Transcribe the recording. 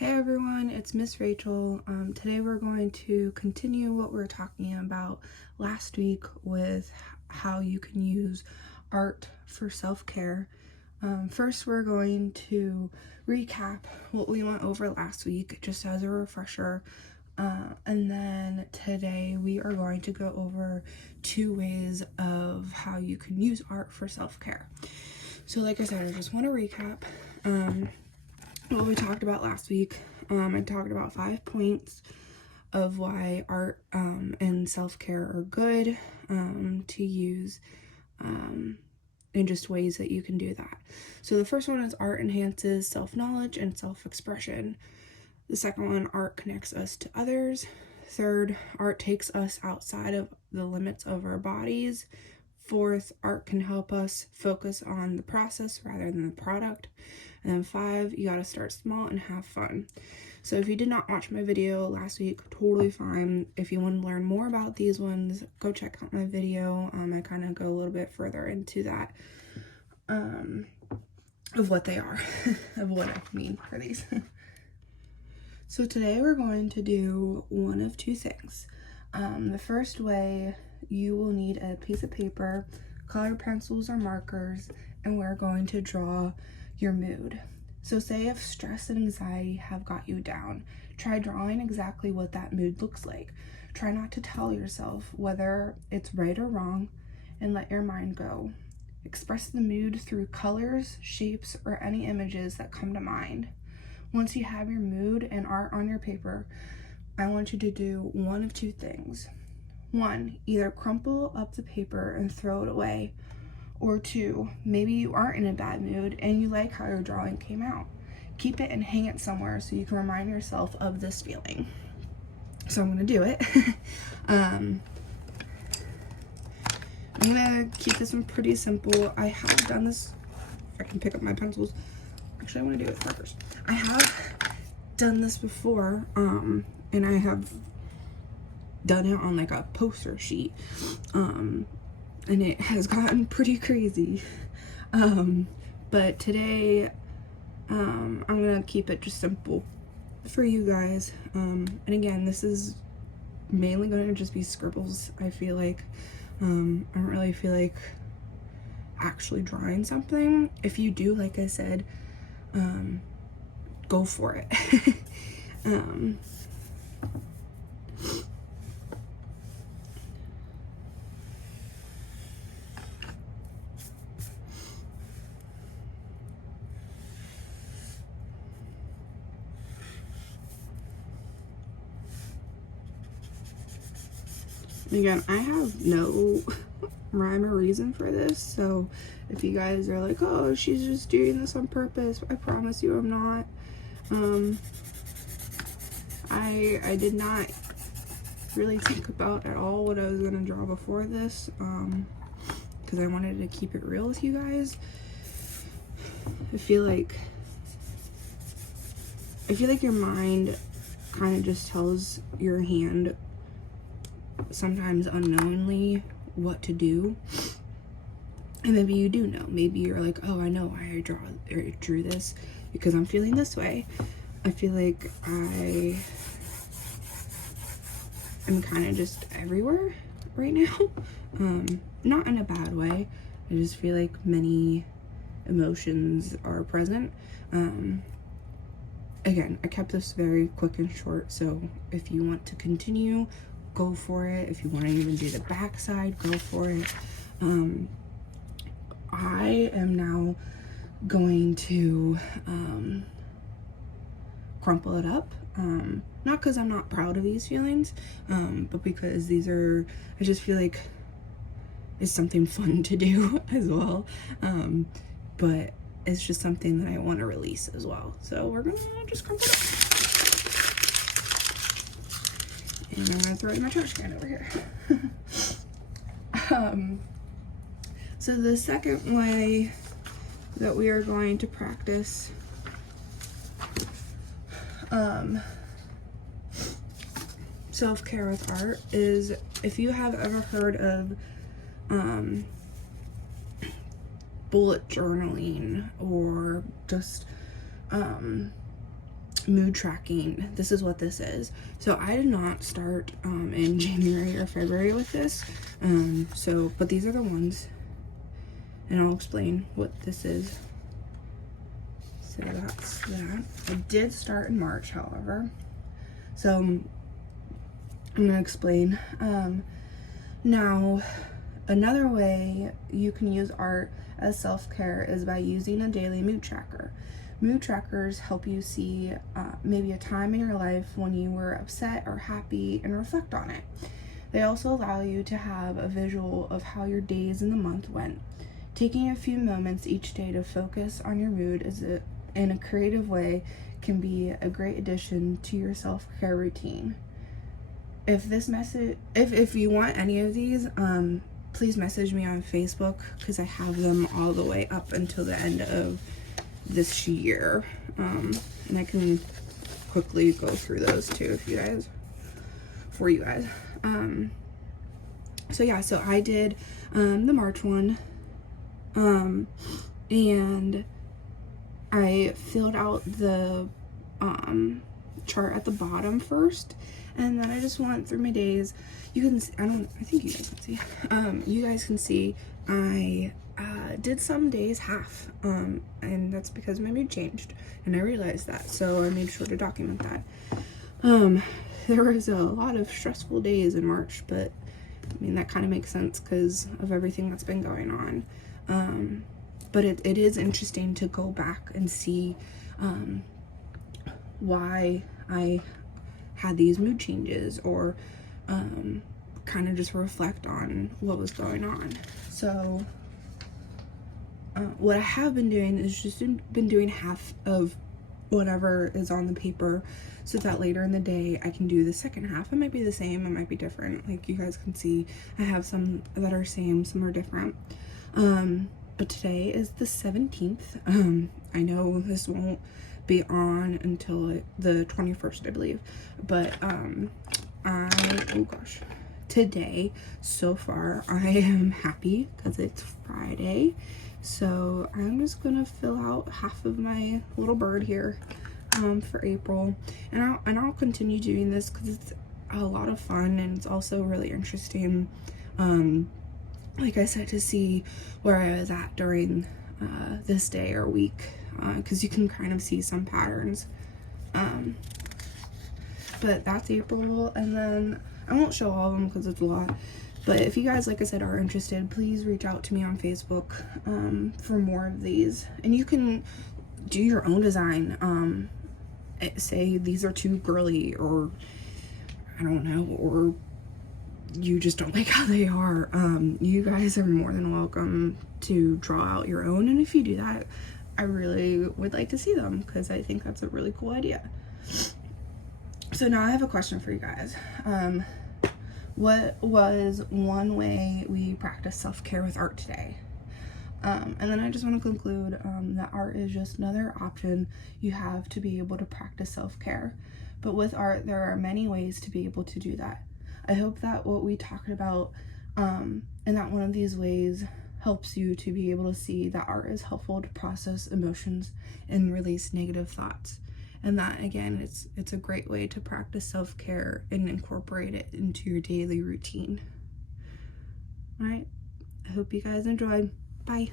Hey everyone, it's Miss Rachel. Today we're going to continue what we were talking about last week with how you can use art for self-care. First, we're going to recap what we went over last week just as a refresher. And then today we are going to go over 2 ways of how you can use art for self-care. So like I said, I just want to recap what we talked about last week. I talked about 5 points of why art and self-care are good to use, and just ways that you can do that. So the first one is art enhances self-knowledge and self-expression. The second one, art connects us to others. Third, art takes us outside of the limits of our bodies. Fourth, art can help us focus on the process rather than the product. And then 5, you gotta start small and have fun. So if you did not watch my video last week, totally fine. If you want to learn more about these ones, go check out my video. I kind of go a little bit further into that, of what they are, of what I mean for these. So today we're going to do one of 2 things. The first way, you will need a piece of paper, colored pencils or markers, and we're going to draw your mood. So say if stress and anxiety have got you down, try drawing exactly what that mood looks like. Try not to tell yourself whether it's right or wrong, and let your mind go. Express the mood through colors, shapes, or any images that come to mind. Once you have your mood and art on your paper, I want you to do one of 2 things. 1, either crumple up the paper and throw it away, or 2, maybe you aren't in a bad mood and you like how your drawing came out. Keep it and hang it somewhere so you can remind yourself of this feeling. So I'm gonna do it. I'm gonna keep this one pretty simple. I have done this, if I can pick up my pencils. Actually, I wanna do it with markers. I have done this before, and I have done it on like a poster sheet. And it has gotten pretty crazy. But today, I'm gonna keep it just simple for you guys. And again, this is mainly gonna just be scribbles, I feel like. I don't really feel like actually drawing something. If you do, like I said, go for it. Again, I have no rhyme or reason for this, so if you guys are like, oh, she's just doing this on purpose, I promise you I'm not. I did not really think about at all what I was gonna draw before this, because I wanted to keep it real with you guys. I feel like your mind kind of just tells your hand sometimes unknowingly what to do, and maybe you do know. Maybe you're like, oh, I know why I drew this, because I'm feeling this way. I feel like I am kind of just everywhere right now. Not in a bad way. I just feel like many emotions are present. Again, I kept this very quick and short, so if you want to continue, go for it. If you want to even do the back side, go for it. I am now going to crumple it up. Not because I'm not proud of these feelings, but because I just feel like it's something fun to do as well. But it's just something that I want to release as well. So we're gonna just crumple it up. And I'm gonna throw it in my trash can over here. So the second way that we are going to practice self-care with art is, if you have ever heard of bullet journaling, or just mood tracking. This is what this is. So I did not start in January or February with this. But these are the ones, and I'll explain what this is. So that's that. I did start in March, however. So I'm gonna explain. Now, another way you can use art as self-care is by using a daily mood tracker. Mood trackers help you see maybe a time in your life when you were upset or happy and reflect on it. They also allow you to have a visual of how your days in the month went. Taking a few moments each day to focus on your mood in a creative way can be a great addition to your self-care routine. If you want any of these, please message me on Facebook, because I have them all the way up until the end of this year, and I can quickly go through those too for you guys. So yeah, so I did the March one, and I filled out the chart at the bottom first, and then I just went through my days. You can see, I think you guys can see. You guys can see I did some days half, and that's because my mood changed, and I realized that, so I made sure to document that. There was a lot of stressful days in March, but I mean, that kind of makes sense because of everything that's been going on. But it is interesting to go back and see why I had these mood changes, or kind of just reflect on what was going on. So what I have been doing is just been doing half of whatever is on the paper, so that later in the day I can do the second half. It might be the same, it might be different. Like you guys can see, I have some that are same, some are different. But today is the 17th. I know this won't be on until the 21st, I believe, but oh gosh, today so far I am happy because it's Friday. So I'm just gonna fill out half of my little bird here for April, and I'll continue doing this because it's a lot of fun, and it's also really interesting, like I said, to see where I was at during this day or week, because you can kind of see some patterns. But that's April, and then I won't show all of them because it's a lot. But if you guys, like I said, are interested, please reach out to me on Facebook for more of these. And you can do your own design. Say these are too girly, or I don't know, or you just don't like how they are. You guys are more than welcome to draw out your own. And if you do that, I really would like to see them, because I think that's a really cool idea. So now I have a question for you guys. What was one way we practice self-care with art today? And then I just want to conclude that art is just another option you have to be able to practice self-care. But with art, there are many ways to be able to do that. I hope that what we talked about, and that one of these ways helps you to be able to see that art is helpful to process emotions and release negative thoughts. And that, again, it's a great way to practice self-care and incorporate it into your daily routine. All right, I hope you guys enjoyed. Bye.